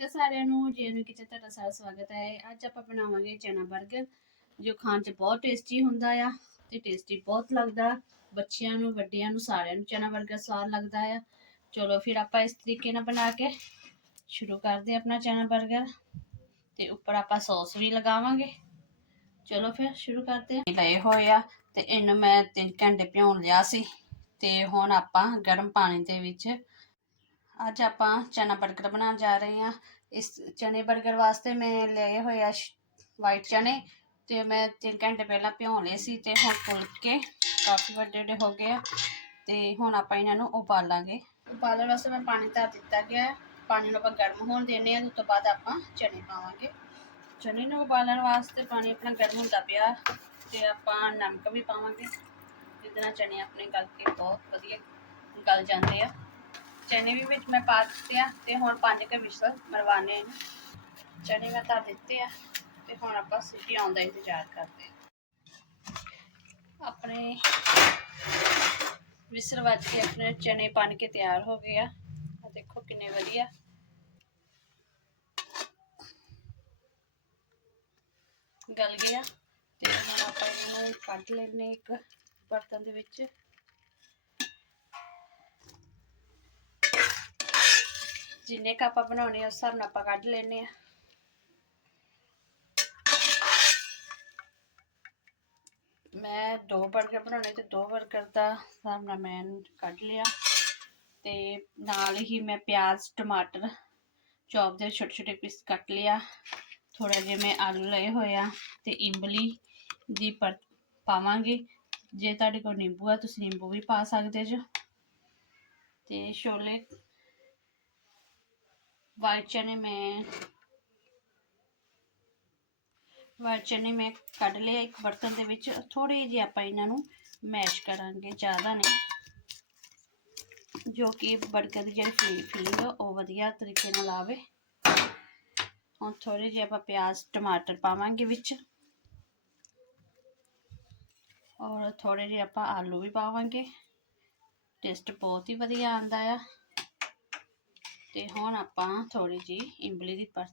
ਨਮਸਕਾਰ ਸਾਰਿਆਂ ਨੂੰ ਜੀਐਨਯੂ ਕਿਚਨ ਤੁਹਾਡਾ ਸਾਰਾ ਸਵਾਗਤ ਹੈ। ਅੱਜ ਆਪਾਂ ਬਣਾਵਾਂਗੇ ਚਨਾ 버ਗਰ ਜੋ ਖਾਣ 'ਚ ਬਹੁਤ ਟੇਸਟੀ ਹੁੰਦਾ ਆ ਤੇ ਟੇਸਟੀ ਬਹੁਤ ਲੱਗਦਾ। ਬੱਚਿਆਂ ਨੂੰ, ਵੱਡਿਆਂ ਨੂੰ, ਸਾਰਿਆਂ ਨੂੰ ਚਨਾ 버ਗਰ ਸਵਾਦ ਲੱਗਦਾ ਆ। ਚਲੋ ਫਿਰ ਆਪਾਂ ਇਸ ਤਰੀਕੇ ਨਾਲ ਬਣਾ ਕੇ ਸ਼ੁਰੂ ਕਰਦੇ ਆਪਣਾ ਚਨਾ 버ਗਰ ਤੇ ਉੱਪਰ ਆਪਾਂ ਸੌਸ ਵੀ ਲਗਾਵਾਂਗੇ। ਚਲੋ ਫਿਰ ਸ਼ੁਰੂ ਕਰਦੇ ਹਾਂ। ਲਏ ਹੋਏ ਆ ਤੇ ਇਹਨੂੰ ਮੈਂ 3 ਘੰਟੇ ਭਿਉਣ ਲਿਆ ਸੀ ਤੇ ਹੁਣ ਆਪਾਂ ਗਰਮ ਪਾਣੀ ਦੇ ਵਿੱਚ ਅੱਜ ਆਪਾਂ ਚਨਾ 버ਗਰ ਬਣਾਉਣ ਜਾ ਰਹੇ ਹਾਂ। ਇਸ ਚਨੇ 버ਗਰ ਵਾਸਤੇ ਮੈਂ ਲਏ ਹੋਏ ਆ ਵਾਈਟ ਚਨੇ ਤੇ ਮੈਂ 3 ਘੰਟੇ ਪਹਿਲਾਂ ਭਿਉਂ ਲਏ ਸੀ ਤੇ ਹੁਣ ਫੁੱਲ ਕੇ ਕਾਫੀ ਵੱਡੇ ਵੱਡੇ ਹੋ ਗਏ ਆ ਤੇ ਹੁਣ ਆਪਾਂ ਇਹਨਾਂ ਨੂੰ ਉਬਾਲਾਂਗੇ। ਉਬਾਲਣ ਵਾਸਤੇ ਮੈਂ ਪਾਣੀ ਧਰ ਦਿੱਤਾ ਗਿਆ ਪਾਣੀ ਨੂੰ ਆਪਾਂ ਗਰਮ ਹੋਣ ਦੇਣੇ ਆ ਉਸ ਤੋਂ ਬਾਅਦ ਆਪਾਂ ਚਨੇ ਪਾਵਾਂਗੇ। ਚਨੇ ਨੂੰ ਉਬਾਲਣ ਵਾਸਤੇ ਪਾਣੀ ਆਪਣਾ ਗਰਮ ਹੁੰਦਾ ਪਿਆ ਤੇ ਆਪਾਂ ਨਮਕ ਵੀ ਪਾਵਾਂਗੇ। ਜਿਹਦੇ ਨਾਲ ਚਨੇ ਆਪਣੇ ਗਲ ਕੇ ਬਹੁਤ ਵਧੀਆ ਗਲ ਜਾਂਦੇ ਆ। ਚਨੇ ਵੀ ਵਿੱਚ ਮੈਂ ਪਾ ਦਿੱਤੇ ਆ ਤੇ ਹੁਣ ਪੰਜ ਕੇ ਵਿਸਲ ਮਰਵਾਣੇ ਨੇ ਚਨੇ ਮੈਂ ਧਰ ਦਿੱਤੇ ਆ ਤੇ ਹੁਣ ਆਪਾਂ ਸਿੱਟੀ ਆਉਣ ਦਾ ਇੰਤਜ਼ਾਰ ਕਰਦੇ ਆਪਣੇ ਵਿਸਲ ਵੱਜ ਕੇ ਆਪਣੇ ਚਨੇ ਬਣ ਕੇ ਤਿਆਰ ਹੋ ਗਏ ਆ। ਆ ਦੇਖੋ ਕਿੰਨੇ ਵਧੀਆ। ਗਲ ਗਿਆ ਤੇ ਹੁਣ ਆਪਾਂ ਇਹਨੂੰ ਕੱਢ ਲੈਣੇ ਇੱਕ ਬਰਤਨ ਦੇ ਵਿੱਚ। ਜਿੰਨੇ ਕ ਆਪਾਂ ਬਣਾਉਣੇ ਉਸ ਹਿਸਾਬ ਨਾਲ ਆਪਾਂ ਕੱਢ ਲੈਨੇ ਆ। ਮੈਂ ਦੋ 버ਗਰ ਬਣਾਉਣੇ ਤੇ ਦੋ 버ਗਰ ਦਾ ਹਿਸਾਬ ਨਾਲ ਮੈਂ ਕੱਢ ਲਿਆ। ਤੇ ਨਾਲ ਹੀ ਮੈਂ ਪਿਆਜ਼, ਟਮਾਟਰ ਚੌਪ ਦੇ ਛੋਟੇ ਛੋਟੇ ਪੀਸ ਕੱਟ ਲਿਆ। ਥੋੜਾ ਜਿਹਾ ਮੈਂ ਆਲੂ ਲਏ ਹੋਏ ਆ ਤੇ ਇੰਬਲੀ ਦੀ ਪਰਤ ਪਾਵਾਂਗੇ। ਜੇ ਤੁਹਾਡੇ ਕੋਲ ਨਿੰਬੂ ਆ, ਤੁਸੀਂ ਨਿੰਬੂ ਵੀ ਪਾ ਸਕਦੇ ਜੋ। ਤੇ ਛੋਲੇ ਵਾਈਟ ਚਨੇ ਮੈਂ ਵਾਈਟ ਚਨੇ ਮੈਂ ਕੱਢ ਲਿਆ ਇੱਕ ਬਰਤਨ ਦੇ ਵਿੱਚ। ਥੋੜੇ ਜਿਹੇ ਆਪਾਂ ਇਹਨਾਂ ਨੂੰ ਮੈਸ਼ ਕਰਾਂਗੇ, ਜ਼ਿਆਦਾ ਨਹੀਂ। ਜੋ ਕਿ ਬਰਗਰ ਦੀ ਜਿਹੜੀ ਫਲੀ ਫੀਲਿੰਗ ਉਹ ਵਧੀਆ ਤਰੀਕੇ ਨਾਲ ਆਵੇ। ਹੁਣ ਥੋੜੇ ਜਿਹੇ ਆਪਾਂ ਪਿਆਜ਼, ਟਮਾਟਰ ਪਾਵਾਂਗੇ ਵਿੱਚ। ਔਰ ਥੋੜੇ ਜਿਹੇ ਆਪਾਂ ਆਲੂ ਵੀ ਪਾਵਾਂਗੇ। ਟੇਸਟ ਬਹੁਤ ਹੀ ਵਧੀਆ ਆਂਦਾ ਆ। ਤੇ ਹੁਣ ਆਪਾਂ ਥੋੜੀ ਜੀ ਇੰਬਲੀ ਦੀ ਪਰ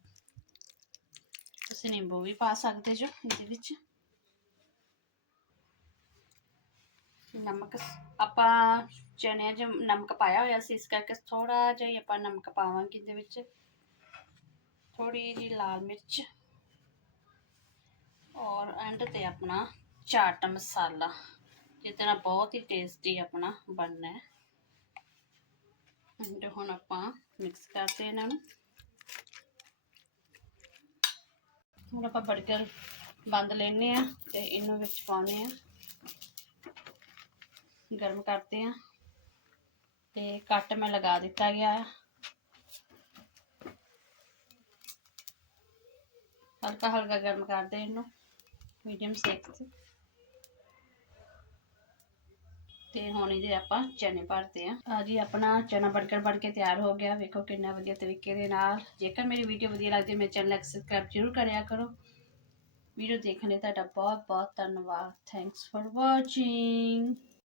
ਤੁਸੀਂ ਨਿੰਬੂ ਵੀ ਪਾ ਸਕਦੇ ਜੋ ਇਹਦੇ ਵਿੱਚ। ਨਮਕ ਆਪਾਂ ਚਨੇ 'ਚ ਨਮਕ ਪਾਇਆ ਹੋਇਆ ਸੀ, ਇਸ ਕਰਕੇ ਥੋੜਾ ਜਿਹਾ ਹੀ ਆਪਾਂ ਨਮਕ ਪਾਵਾਂਗੇ ਇਹਦੇ ਵਿੱਚ। ਥੋੜੀ ਜੀ ਲਾਲ ਮਿਰਚ ਔਰ ਐਂਡ ਤੇ ਆਪਣਾ ਚਾਟ ਮਸਾਲਾ। ਜਿਹਦੇ ਨਾਲ ਬਹੁਤ ਹੀ ਟੇਸਟੀ ਆਪਣਾ ਬਣਨਾ ਹੈ। ਐਂਡ ਹੁਣ ਆਪਾਂ ਮਿਕਸ ਕਰਦੇ ਇਹਨਾਂ ਨੂੰ ਹੁਣ ਆਪਾਂ 버ਗਰ ਬੰਦ ਲੈਨੇ ਆ ਤੇ ਇਹਨੂੰ ਵਿੱਚ ਪਾਉਨੇ ਆ ਗਰਮ ਕਰਦੇ ਆ ਤੇ ਕੱਟ ਮੈਂ ਲਗਾ ਦਿੱਤਾ ਗਿਆ ਹੈ ਹਲਕਾ ਹਲਕਾ ਗਰਮ ਕਰਦੇ ਇਹਨੂੰ ਮੀਡੀਅਮ ਸੇਕ ਤੇ ਤੇ ਹੁਣ ਇਹਦੇ ਆਪਾਂ ਚਨੇ ਭਰਦੇ ਆ ਆ ਜੀ ਆਪਣਾ ਚਨਾ 버ਗਰ ਬਣ ਕੇ ਤਿਆਰ ਹੋ ਗਿਆ। ਵੇਖੋ ਕਿੰਨਾ ਵਧੀਆ ਤਰੀਕੇ ਦੇ ਨਾਲ। ਜੇਕਰ ਮੇਰੀ ਵੀਡੀਓ ਵਧੀਆ ਲੱਗਦੀ ਮੇਰੇ ਚੈਨਲ ਨੂੰ ਸਬਸਕ੍ਰਾਈਬ ਜ਼ਰੂਰ ਕਰਿਆ ਕਰੋ। ਵੀਡੀਓ ਦੇਖਣ ਲਈ ਤੁਹਾਡਾ ਬਹੁਤ ਬਹੁਤ ਧੰਨਵਾਦ। Thanks for watching